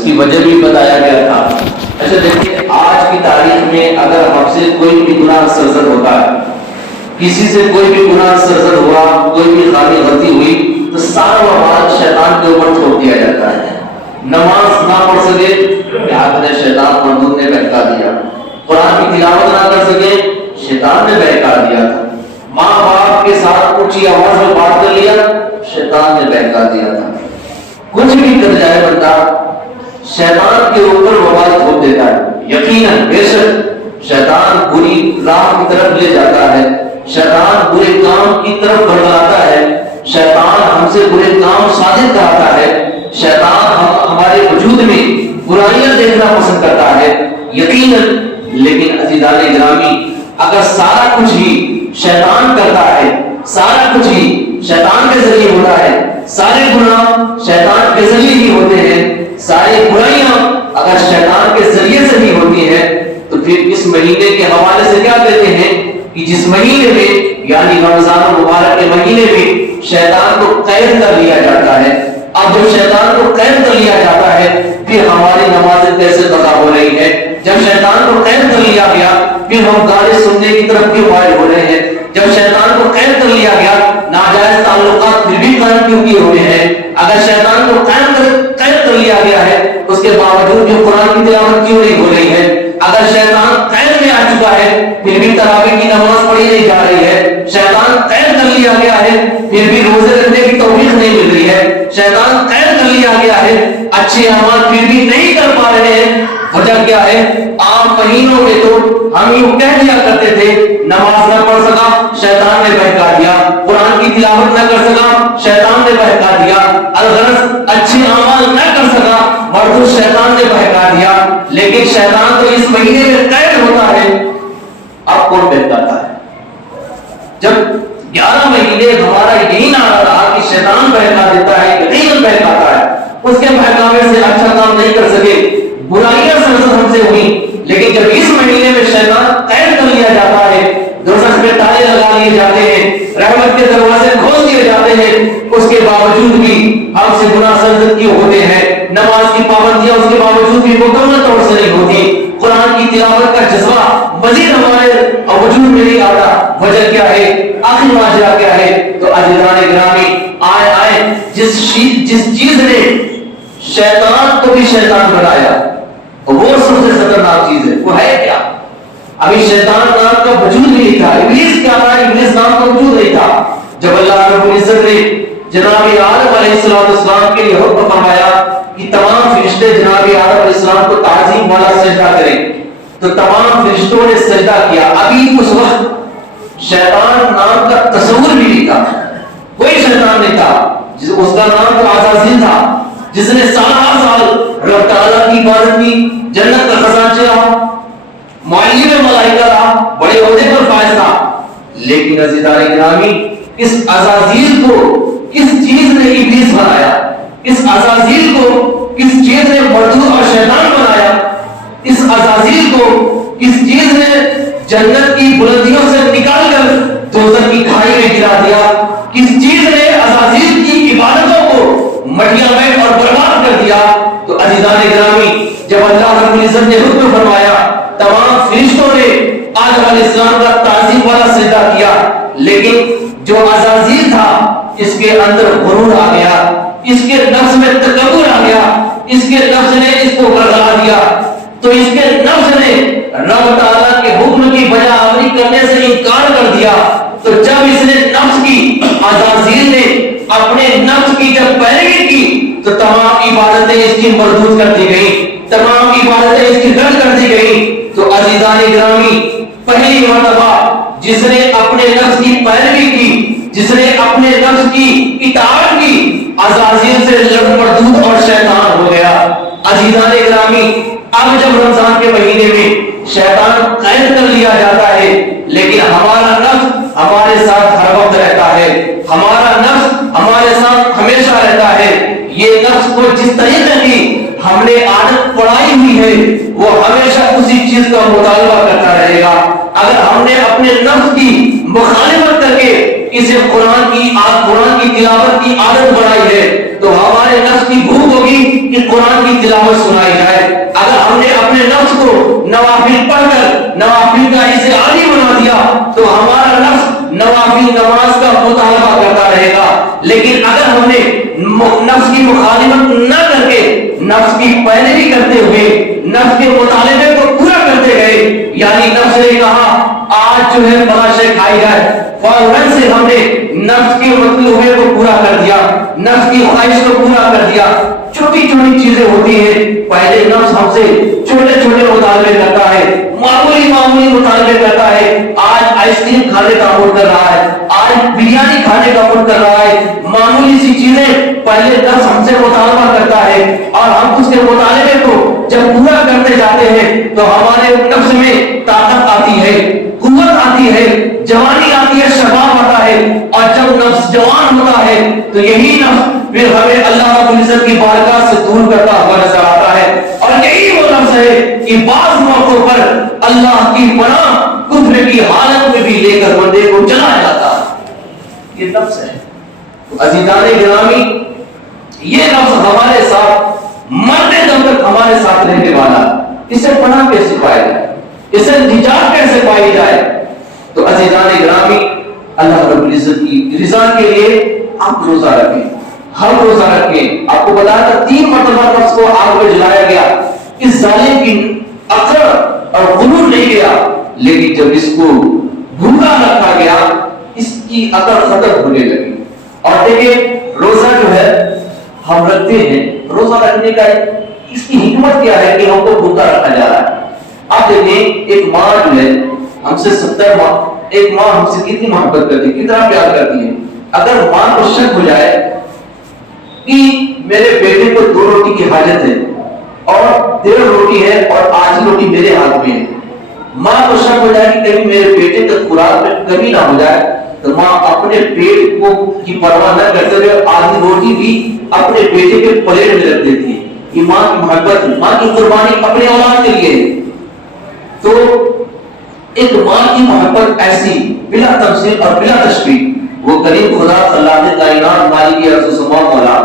اس کی وجہ بھی بتایا گیا تھا۔ اچھا دیکھیے، آج کی تاریخ میں اگر ہم سے کوئی بھی گناہ سرزد ہوتا ہے، کسی سے کوئی بھی گناہ سرزد ہوا، کوئی بھی خامی غلطی ہوئی، تو سارا وبال شیطان کے اوپر چھوڑ دیا جاتا ہے۔ نماز نہ پڑھ سکے، ہاتھ نے شیطان مردود نے بہکا دیا، قرآن کی تلاوت نہ کر سکے، شیطان نے بہکا دیا تھا، ماں باپ کے ساتھ اونچی آواز میں بات کر لیا، شیطان نے بہکا دیا تھا۔ کچھ بھی کر جائے بندہ، شیطان کے اوپر وبال چھوڑ دیتا ہے۔ یقیناً بے شک شیطان بری راہ کی طرف لے جاتا ہے، شیطان برے کام کی طرف بڑھاتا ہے، شیطان ہم سے برے کام صادق کراتا ہے، شیطان ہمارے وجود میں برائیاں دیکھنا پسند کرتا ہے یقیناً۔ لیکن عزیزان گرامی، اگر سارا کچھ ہی شیطان کرتا ہے، سارا کچھ ہی شیطان کے ذریعے ہوتا ہے، سارے گناہ شیطان کے ذریعے ہی ہوتے ہیں، ساری برائیاں اگر شیطان کے ذریعے سے ہی ہوتی ہیں، تو پھر اس مہینے کے حوالے سے کیا کہتے ہیں کہ جس مہینے میں یعنی رمضان المبارک کے مہینے میں شیطان کو قید کر لیا جاتا ہے۔ اب جب شیطان کو قید کر لیا جاتا ہے، پھر ہماری نمازیں کیسے قضا ہو رہی ہے؟ جب شیطان کو قید کر لیا گیا، پھر ہم گانے سننے کی طرف کیوں مائل ہو رہے ہیں؟ جب شیطان کو قید کر لیا گیا، ناجائز تعلقات پھر بھی قائم کیوں کیے ہوئے ہیں؟ اگر شیطان کو قید کر لیا گیا ہے، اس کے باوجود جو قرآن کی تلاوت کیوں نہیں ہو رہی ہے؟ اگر شیطان قید میں آ چکا ہے، پھر بھی تراویح کی نماز پڑھی نہیں جا رہی ہے، شیطان قید کر لیا گیا ہے، پھر بھی روزے رکھنے کی توفیق نہیں مل رہی ہے، شیطان قید کر لیا گیا ہے، اچھے اعمال پھر بھی نہیں کر پا رہے ہیں، وجہ کیا ہے؟ عام مہینوں میں تو ہم یوں کہہ دیا کرتے تھے، نماز نہ پڑھ سکا، شیطان نے بہکا دیا، قرآن کی تلاوت نہ کر سکا، شیطان نے بہکا دیا، الغرض اچھے اعمال نہ کر سکا، مردود شیطان نے بہکا دیا۔ لیکن شیطان تو اس مہینے میں قید ہوتا ہے، اب کون بہکاتا ہے؟ جب 11 مہینے ہمارا یہی نعرہ رہا کہ شیطان بہکا دیتا ہے، یقیناً بہکاتا ہے، اس کے بہکاوے سے اچھا کام نہیں کر سکے، برائیاں سرزد ہم سے ہوئی، لیکن جب اس مہینے میں شیطان قید کر لیا جاتا ہے، دوزخ میں تالے لگا لیے جاتے ہیں، رحمت کے دروازے کھول دیے جاتے ہیں، اس کے باوجود بھی ہم سے گناہ سرزد کیوں ہوتے ہیں؟ نماز کی پابندیاں اس کے باوجود بھی مکمل طور سے نہیں ہوتی، قرآن کی تلاوت کا جذبہ مزید ہمارے وجود میں نہیں آتا، وجہ کیا ہے؟ آخر ماجرا کیا ہے؟ تو عزیزان گرامی، آئے جس چیز نے شیطان کو بھی شیطان بنایا، وہ سب سے خطرناک چیز ہے، وہ ہے کیا؟ ابھی شیطان نام کا وجود نہیں تھا، ابلیس کیا تھا؟ ابلیس نام کا وجود نہیں تھا۔ جب اللہ رب العزت نے جناب آدم علیہ السلام کے لیے حکم فرمایا کہ تمام فرشتے جناب آدم علیہ السلام کو تعظیم والا سجدہ کریں، تو تمام فرشتوں نے سجدہ کیا۔ ابھی اس وقت شیطان نام کا تصور بھی نہیں تھا، کوئی شیطان نہیں تھا، اس کا نام تو عزازیل تھا، جس نے سال رب تعالیٰ کی عبادت کی، جنت کا خزانچہ رہا، معلم ملائکہ رہا، بڑے عہدے پر فائز تھا۔ لیکن عزیزان گرامی، اس عزازیل کو کس چیز نے ابلیس بنایا؟ اس عزازیل کو کس چیز نے مردود اور شیطان بنایا؟ اس عزازیل کو کس چیز نے جنت کی بلندیوں سے نکال کر دوزخ کی کھائی میں گرا دیا؟ کس چیز نے عزازیل کی عبادتوں کو مٹیا میں اور برباد کر دیا؟ تو عزیزان گرامی، جب اللہ رب العزت نے حکم فرمایا، تمام فرشتوں نے آدم علیہ السلام کا تعظیم والا سجدہ کیا، لیکن جو عزازیل تھا، اس کے اندر غرور آ گیا، اس کے نفس میں تکبر آ گیا، اس کے نفس نے اس کو گڑگڑا دیا، تو اس کے نفس نے رب تعالیٰ کے حکم کی بجا آوری کرنے سے انکار کر دیا۔ تو جب اس نے نفس کی، عزازیل نے اپنے نفس کی جب پیروی کی، تو تمام عبادتیں اس کی مردود کر دی گئیں، تمام عبادتیں اس کی رد کر دی گئیں۔ تو عزیزان گرامی، پہلی مرتبہ جس نے اپنے نفس کی پیروی کی، جس نے اپنے نفس کی اطاعت کی، عزازیل سے لڑ مردود اور شیطان ہو گیا۔ عزیزان گرامی، اب جب رمضان کے مہینے میں شیطان قید کر لیا جاتا ہے، لیکن ہمارا نفس ہمارے ساتھ ہر وقت رہتا ہے، ہمارا نفس ہمارے ساتھ ہمیشہ رہتا ہے۔ یہ نفس کو جس طریقے کی ہم نے عادت پڑھائی ہوئی ہے، وہ ہمیشہ اسی چیز کا مطالبہ کرتا رہے گا۔ اگر ہم نے اپنے نفس کی مخالفت کر کے اسے قرآن کی تلاوت کی عادت بنائی ہے تو ہمارے نفس کی بھوک ہوگی کہ قرآن کی تلاوت سنائی جائے. اگر ہم نے اپنے نفس کو نوافل پڑھ کر نوافل کا اسے عادی بنا دیا تو ہمارا نفس نوافل نماز کا مطالبہ کرتا رہے گا. لیکن اگر ہم نے نفس کی مخالفت نہ کر کے نفس کی پیروی کرتے ہوئے نفس کے مطالبے کو پورا کرتے گئے، یعنی نفس نے کہا آج جو ہے فلاں شے کھائی جائے، فوراً سے ہم نے نفس کے مطلوبے کو پورا کر دیا، نفس کی خواہش کو پورا کر دیا. چھوٹی چھوٹی چیزیں ہوتی ہیں، پہلے نفس ہم سے چھوٹے چھوٹے مطالبے کرتا ہے، معمولی مطالبے کرتا ہے. آج آئس کریم کھانے کا موڈ کر رہا ہے، آج بریانی کھانے کا موڈ کر رہا ہے. معمولی سی چیزیں پہلے نفس ہم سے مطالبہ کرتا ہے اور ہم اس کے مطالبے کو جب پورا کرتے جاتے ہیں تو ہمارے نفس میں طاقت آتی ہے، قوت آتی ہے، جوانی آتی ہے، شباب آتا ہے. اور جب نفس جوان ہوتا ہے تو یہی نفس پھر ہمیں اللہ رب العزت کی بارگاہ سے دور کرتا ہوا نظر آتا ہے. اور یہی وہ نفس ہے کہ بعض موقعوں پر اللہ کی پناہ کفر کی حالت میں بھی لے کر بندے کو چلا جاتا ہے. یہ نفس ہے. عزیزان گرامی، یہ نفس ہمارے ساتھ مرتے دم تک ہمارے ساتھ رہنے والا، اسے پناہ کیسے پایا جائے، اسے نجات کیسے پائی جائے؟ تو عزیزان گرامی، اللہ رب العزت کی رضا کے لیے آپ روزہ رکھیں، ہر روزہ رکھیں. آپ کو بتایا تھا 3 مرتبہ نفس کو آگ میں جلایا گیا، اس ظالم کی عقل اور غرور نہیں گیا، لیکن جب اس کو بھوکا رکھا گیا اس کی عقل ختم ہونے لگی. اور دیکھیں روزہ جو ہے ہم رکھتے ہیں، روزہ رکھنے کا اس کی حکمت کیا ہے کہ ہم کو بھوکا رکھا جا رہا ہے. آپ دیکھیں ایک ماں جو ہے ہم سے 70 ماں، ایک ماں ہم سے کتنی محبت کرتی ہے، کتنا پیار کرتی ہے. اگر ماں کو شک ہو جائے کہ میرے بیٹے کو 2 روٹی کی حاجت ہے اور 1.5 روٹی ہے اور آج روٹی میرے ہاتھ میں ہے، ماں کو شک ہو جائے کہ کہیں میرے بیٹے کے خوراک میں کمی نہ ہو جائے تو ماں اپنے پیٹ کو کی پرواہ نہ کرتے ہوئے آدھی روٹی بھی اپنے بیٹے کے پلیٹ میں رکھ دیتی ہے. یہ ماں کی محبت، ماں کی قربانی اپنے اولاد کے لیے. تو ایک ماں کی محبت ایسی بلا تفصیل اور بلا تشبیہ، وہ کریم خدا خلاق کائنات مالک ارض و سما مولا،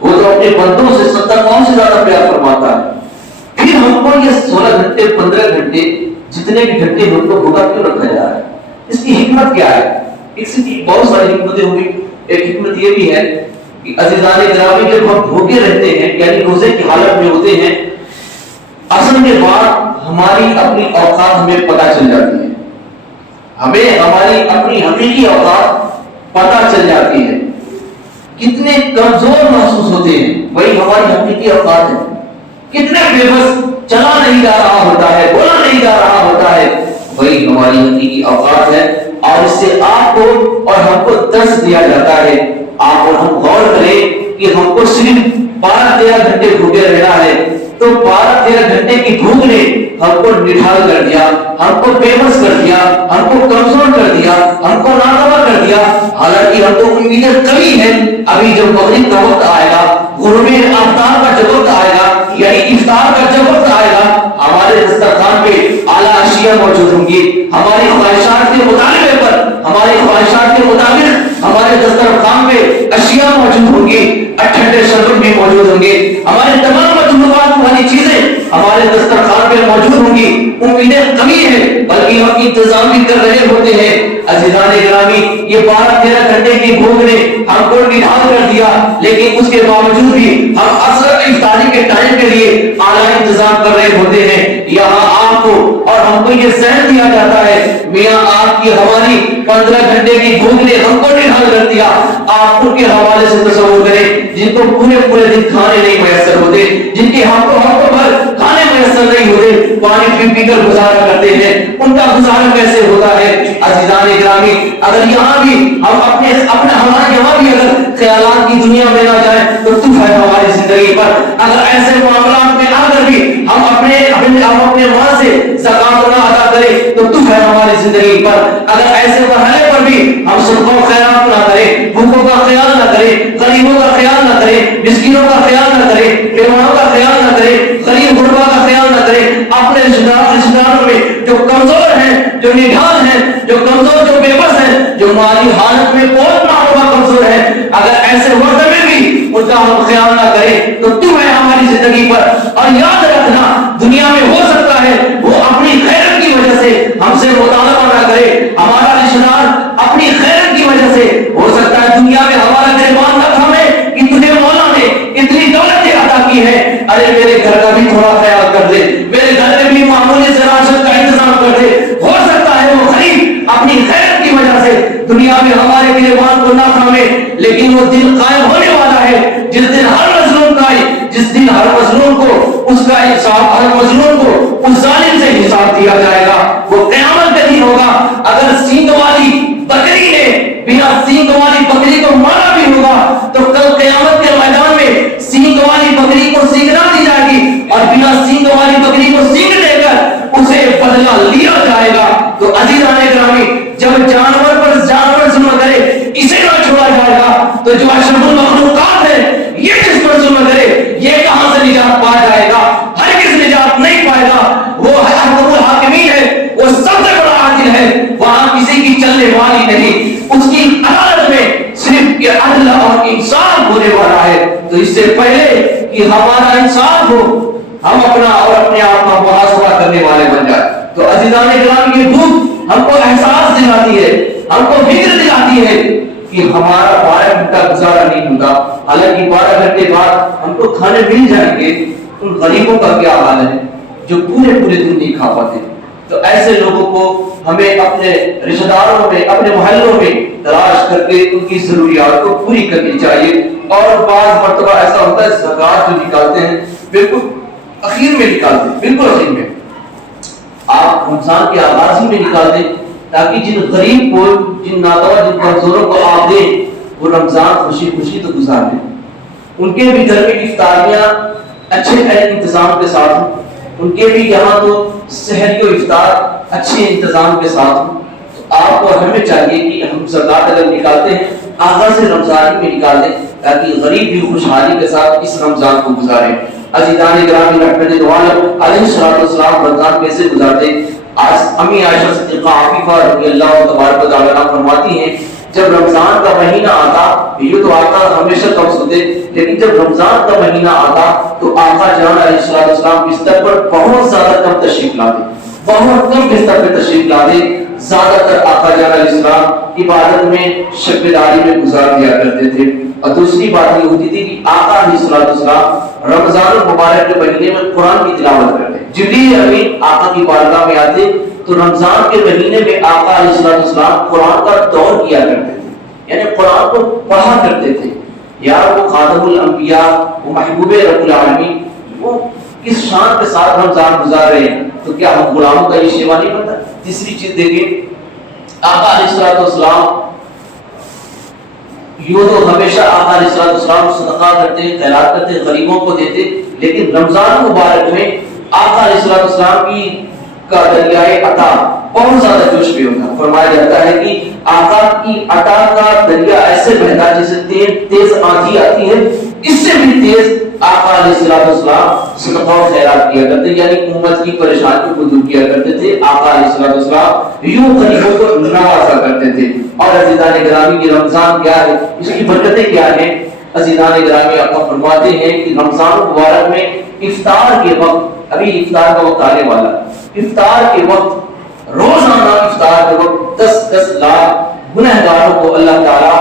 وہ تو اپنے بندوں سے 70 ماہ سے زیادہ پیار فرماتا ہے. پھر ہم کو یہ 16 گھنٹے 15 گھنٹے جتنے بھی گھنٹے ہم کو بھوکا کیوں رکھا جا رہا ہے؟ اس کی حکمت کیا ہے؟ اس کی بہت ساری حکمتیں ہوئی. ایک حکمت یہ بھی ہے کہ عزیزان گرامی جب ہم بھوکے رہتے ہیں یعنی روزے کی حالت میں ہوتے ہیں، عصر کے بعد ہماری اپنی اوقات ہمیں پتہ چل جاتی ہے، ہمیں ہماری اپنی حقیقی اوقات پتہ چل جاتی ہے. کتنے کمزور محسوس ہوتے ہیں وہی ہماری حقیقی اوقات ہے. کتنے بے بس چلا نہیں جا رہا ہوتا ہے، بولا نہیں جا رہا ہوتا ہے، وہی ہماری حقیقی اوقات ہے. اور اس سے آپ کو اور ہم کو درس دیا جاتا ہے. آپ اور ہم غور کریں کہ ہم کو صرف 12-13 گھنٹے بھوکے رہنا ہے، تو 12-13 گھنٹے کی بھوک نے ہم کو نڈھال کر دیا، ہم کو بے بس کر دیا، ہم کو کمزور کر دیا، ہم کو ناتوا کر دیا. حالانکہ ہم کو امیدیں کمی ہے. ابھی جب مغرب کا وقت آئے گا، غروب آفتاب کا جب وقت آئے گا، یعنی افطار کا جب وقت آئے گا، ہمارے دسترخوان پہ اعلیٰ اشیاء موجود ہوں گی. ہماری خواہشات کے مطالبے پر، ہماری خواہشات کے مطابق ہمارے دسترخوان پہ اشیاء موجود ہوں گی، ٹھنڈے شربت بھی موجود ہوں گے. ہمارے تمام مطلوبات والی چیزیں ہمارے دسترخوان پہ موجود ہوں گی. امیدیں کمی ہے بلکہ ہم انتظام بھی کر رہے ہوتے ہیں. عزیزان گرامی، یہ 12-13 گھنٹے کی بھوک نے ہم کو نڈھال کر دیا، لیکن اس کے باوجود بھی ہم عصر افطاری کے ٹائم کے لیے اعلیٰ انتظام کر رہے ہوتے ہیں. یہاں آپ کو اور ہم کو یہ ذہن دیا جاتا ہے میاں آپ کی ہماری 15 گھنٹے کی بھوک نے ہم کو نڈھال کر دیا. آپ ان کے حوالے سے تصور کریں جن کو پورے دن کھانے نہیں میسر ہوتے، جن کے ہفتوں بھر کھانے میسر نہیں ہوتے، پانی پی کر گزارا کرتے ہیں، ان کا گزارا کیسے ہوتا ہے؟ عزیزان گرامی، اگر یہاں بھی ہم ہمارے یہاں بھی اگر خیالات کی دنیا میں نہ جائیں تو تم ہے ہماری زندگی پر. اگر ایسے معاملات میں آ کر بھی ہم اپنے ماں سے زکات نہ ادا کریں تو تم ہے ہماری زندگی پر. اگر ایسے مرحلے پر بھی ہم صدقہ و خیرات نہ کریں، بھوکوں کا خیال نہ کریں، غریبوں کا خیال نہ کریں، مسکینوں کا خیال نہ کریں، بیواؤں کا خیال نہ کریں، غریب غربا کا خیال نہ کریں، اپنے رشتہ داروں میں جو کمزور ہیں، جو نڈھال ہیں، جو کمزور، جو بے بس ہیں، جو مالی حالت میں بہت معروفہ کمزور ہے، اگر ایسے وقت میں بھی ان کا ہم خیال نہ کریں تو تو ہے ہماری زندگی پر. اور یاد رکھنا دنیا میں ہو سکتا ہے وہ اپنی خیرت کی وجہ سے ہم سے مطالبہ نہ کرے، ہمارا رشتہ دار اپنی خیرت کی وجہ سے ہو سکتا ہے دنیا میں ہمارا گریبان نہ تھامے کہ تجھے مولا نے اتنی دولت عطا کی ہے، ارے میرے گھر کا بھی تھوڑا خیال کر دے، میرے گھر میں بھی معمولی سے راشن کا انتظام کر دے. ہو سکتا ہے وہ غریب اپنی خیرت کی وجہ سے دنیا میں ہمارے گریبان کو نہ تھامے، لیکن وہ دن قائم ہونے والا ہے جس دن ہر مظلوم کا، جس دن ہر مظلوم کو اس کا حساب، ہر مظلوم کو اس ظالم سے حساب دیا جائے گا. وہ قیامت کا دن ہوگا. اگر سینگ والی بکری نے بنا سینگ والی بکری کو مارا بھی ہوگا تو کل قیامت کے میدان میں سینگ والی بکری کو سینگ نہ دی جائے گی اور بنا سینگ والی بکری کو سینگ دے کر اسے بدلہ لیا جائے گا. تو عزیزان گرامی، جب جانور پر جانور ظلم کرے اسے نہ چھوڑا جائے گا تو جو اشرف المخلوقات ہے یہ جس پر ظلم کرے یہ کہاں سے نجات پا جائے گا؟ ہرگز نجات نہیں پائے گا. وہ حکم الحاکمین ہے، وہ سب سے بڑا عادل ہے، وہاں کسی کی چلنے والی نہیں. اس کی عدالت میں صرف یہ عدل اور انصاف ہونے والا ہے. تو اس سے پہلے کہ ہمارا انصاف ہو ہم اپنا اور اپنے آپ کا محاسبہ کرنے والے بن جائیں. تو عزیزان کرام یہ بھوک ہم کو احساس دلاتی ہے، ہم کو فکر دلاتی ہے کہ ہمارا 12 گھنٹہ گزارا نہیں ہوتا، حالانکہ 12 گھنٹے بعد ہم کو کھانے مل جائیں گے. ان غریبوں کا کیا حال ہے جو پورے دن نہیں کھا پاتے؟ تو ایسے لوگوں کو ہمیں اپنے رشتہ داروں میں، اپنے محلوں میں تلاش کر کے ان کی ضروریات کو پوری کرنی چاہیے. اور بعض مرتبہ ایسا ہوتا ہے زکوٰۃ جو نکالتے ہیں بالکل اخیر میں نکالتے ہیں، بالکل اخیر میں. آپ رمضان کے آغاز میں نکال دیں تاکہ جن غریب کو، جن ناتواں، جن کمزوروں کو آپ دیں وہ رمضان خوشی تو گزار لیں. ان کے بھی گھر میں افطاریاں اچھے انتظام کے ساتھ ہوں، ان کے بھی یہاں تو سحری و افطار اچھے انتظام کے ساتھ ہوں. تو آپ کو ہمیں چاہیے کہ ہم زکوٰۃ اگر نکالتے ہیں آغاز رمضان میں نکال دیں تاکہ غریب بھی خوشحالی کے ساتھ اس رمضان کو گزاریں. عزیزان گرامی، رحمت اللہ علیہ السلام رمضان کیسے گزارتے؟ آج امی عائشہ صدیقہ عفیفہ رضی اللہ تبارک و تعالی عنہا فرماتی ہیں جب رمضان کا مہینہ آتا، یہ تو آقا ہمیشہ کم سوتے، لیکن جب رمضان کا مہینہ آتا تو آقا جان علیہ السلام بستر پر بہت زیادہ کم تشریف لاتے، بہت کم بستر پہ تشریف لاتے. زیادہ تر آقا جان علیہ السلام عبادت میں، شب داری میں گزار دیا کرتے تھے. اور دوسری بات یہ ہوتی تھی کہ آقا علیہ السلام رمضان المبارک کے مہینے میں قرآن کی تلاوت کرتے. جبریل امین آقا کی بارگاہ میں آتے تو رمضان کے مہینے میں آقا علیہ السلام قرآن کا دور کیا کرتے تھے، یعنی قرآن کو پڑھا کرتے تھے. یار وہ خاتم الانبیاء، وہ محبوب رب العالمین، وہ کس شان کے ساتھ رمضان گزار رہے ہیں، تو کیا ہم غلاموں کا یہ شیوا نہیں بنتا؟ تیسری چیز دیکھیں، آقا علیہ السلام یوں تو ہمیشہ آقا علیہ السلام صدقہ کرتے، خیرات کرتے، غریبوں کو دیتے، لیکن رمضان مبارک میں آقا علیہ السلام کی کا دریائے عطا بہت زیادہ جوش پہ ہوتا. فرمایا جاتا ہے کہ آقا کی عطا کا دریا ایسے بہتا جیسے تیز آندھی آتی ہے، اس سے بھی تیز آقا علیہ السلام صدقہ و خیرات کیا کرتے، یعنی امت کی پریشانیوں کو دور کیا کرتے تھے. آقا علیہ السلام یوں غریبوں کو نوازا کرتے تھے. اور عزیزان گرامی کی رمضان کیا ہے، اس کی برکتیں کیا ہیں؟ عزیزان گرامی آقا فرماتے ہیں کہ رمضان مبارک میں افطار کے وقت، ابھی افطار کا وقت آنے والا، افطار کے وقت، روزانہ افطار کے وقت 10 لاکھ گنہگاروں کو اللہ تعالیٰ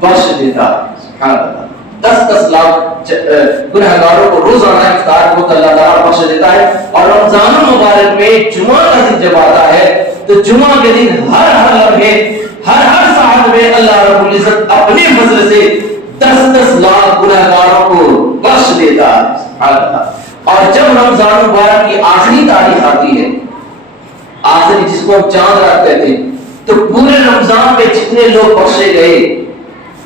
بخش دیتا ہے. سبحان اللہ، 10 لاکھ گنہگاروں کو روزانہ افطار کو اللہ تعالیٰ بخش دیتا ہے. اور رمضان مبارک میں جمعہ کا دن جب آتا ہے تو جمعہ کے دن ہر لمحے، ہر ساعت میں اللہ رب العزت اپنے فضل سے 10 لاکھ گنہگاروں کو بخش دیتا ہے. سبحان اللہ. اور جب رمضان مبارک کی آخری تاریخ آتی ہے، آخری جس کو ہم چاند رات کہتے ہیں، تو پورے رمضان میں جتنے لوگ بخشے گئے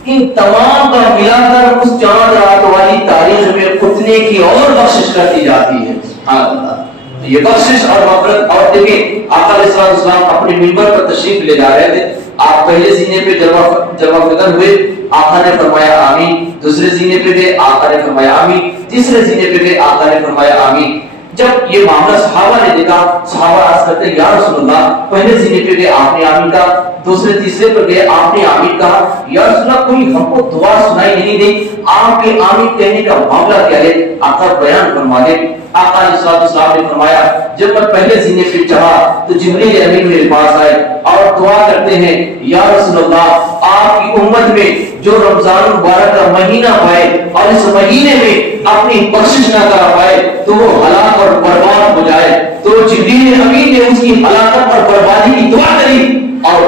ان تمام کا ملا کر اس چاند رات والی تاریخ میں اتنے کی اور بخشش کر دی جاتی ہے. سبحان اللہ. تو یہ بخشش اور مغفرت. اور دیکھیں آقا علیہ السلام اپنے منبر پر تشریف لے جا رہے تھے، آپ پہلے سینے پہ جلوہ فکر ہوئے، آقا نے فرمایا آمین. دوسرے سینے پہ بھی آقا نے فرمایا آمین. تیسرے سینے پہ بھی آقا نے فرمایا آمین. جب یہ معاملہ صحابہ نے دیکھا، صحابہ عرض کرتے ہیں یا رسول اللہ، پہلے سینے پہ گئے آپ نے آمین کہا، دوسرے تیسرے پر گئے آپ نے آمین کہا، یا رسول اللہ کوئی ہم کو دعا سنائی نہیں دی، آپ کے آمین کہنے کا معاملہ کیا ہے؟ آقا بیان فرما دے۔ آقا علیہ الصلوۃ والسلام نے فرمایا جب میں پہلے سینے پہ چڑھا تو جبریل امین میرے پاس آئے اور دعا کرتے ہیں یا رسول اللہ آپ کی امت میں جو رمضان المبارک کا مہینہ پائے اور اس مہینے میں اپنی بخشش نہ کرا پائے تو وہ ہلاک اور برباد ہو جائے۔ تو جبریل امین نے اس کی ہلاکت اور بربادی کی دعا کری اور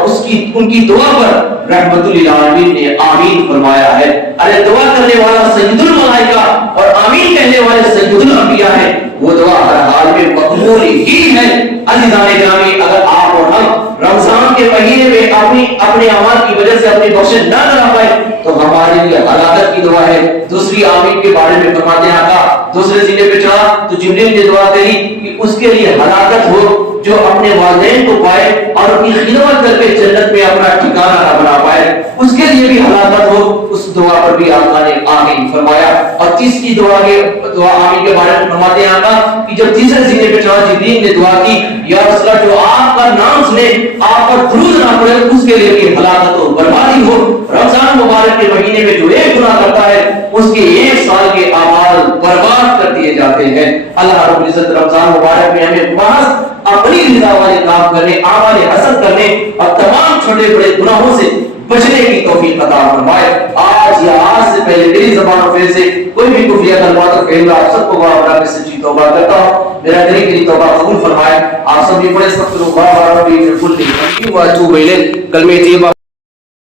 ان کی دعا پر رحمت للعالمین نے آمین فرمایا ہے۔ ارے دعا کرنے والا سید الملائکہ اور آمین کہنے والے سید الانبیاء ہیں، وہ دعا ہر حال میں مقبول ہی ہے۔ عزیزان گرامی، اگر آپ اور ہم رمضان کے مہینے میں اپنے اعمال کی وجہ سے اپنی بخشش نہ کرا پائے تو ہمارے لیے ہلاکت کی دعا ہے۔ دوسری آمین کے بارے میں فرماتے ہیں آقا دوسرے سینے پہ چڑھا تو جبریل نے دعا کری کہ اس کے لیے ہلاکت ہو جو اپنے والدین کو پائے اور اپنی خدمت کر کے جنت میں اپنا ٹھکانہ نہ بنا پائے، اس کے لیے بھی ہلاکت ہو۔ اس دعا پر بھی آقا نے آمین فرمایا۔ اور تیسری دعا آمین کے بارے میں فرماتے ہیں آقا کہ جب تیسرے سینے پہ چڑھا جبریل نے دعا کی یا رسول اللہ جو آپ کا نام سنے آپ پر درود نہ پڑے اس کے لیے بھی ہلاکت ہو، بربادی ہو۔ رمضان مبارک کے مہینے میں جو ایک گناہ کرتا ہے اس کے ایک سال کے اعمال برباد کر دیے جاتے ہیں۔ اللہ رب العزت رمضان مبارک میں ہمیں محض اپنی رضا والے کام کرنے، اعمال حسن کرنے اور تمام چھوٹے بڑے گناہوں سے بچنے کی توفیق عطا فرمائے۔ آج یا آج سے پہلے میری زبان و فعل سے کوئی بھی کفریہ کلمات اور فعل آپ سب کو بڑا کے سچی توبہ کرتا ہوں، میرا دل کی توبہ قبول فرمائے۔ آپ سب بھی بڑے استغفر اللہ ربی من کل ذنب و اتوب الیہ۔ کلمہ طیبہ